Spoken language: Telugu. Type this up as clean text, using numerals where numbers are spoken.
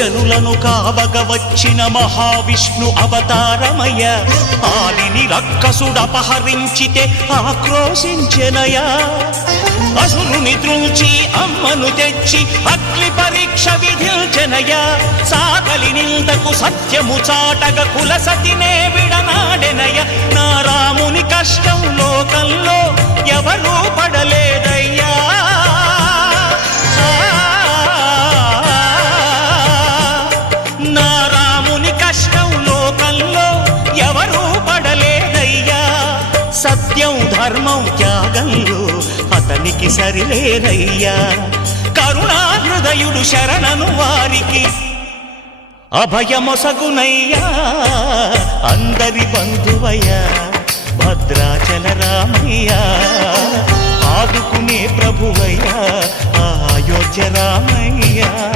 జనులను కావగ వచ్చిన మహావిష్ణు అవతారమయ. ఆలిని రక్కసుడపహరించితే ఆక్రోశించెనయా. అసురుని త్రుంచి అమ్మను తెచ్చి అగ్ని పరీక్ష విధించెనయా. సాగలి నిందకు సత్యము చాటగ కులసతినే విడనాడెనయ. నా రాముని కష్టం లోకంలో ఎవరూ పడలేదయ్యా. నా రాముని కష్టం లోకంలో ఎవరూ పడలేదయ్యా. సత్యం ధర్మం త్యాగంలో అతనికి సరిలేరయ్యా. కరుణాహృదయుడు శరణను వారికి అభయమొసగునయ్యా. అందరి బంధువయ్యా భద్రాచల రామయ్య. ఆదుకునే ప్రభువయ్యా అయోధ్య రామయ్య.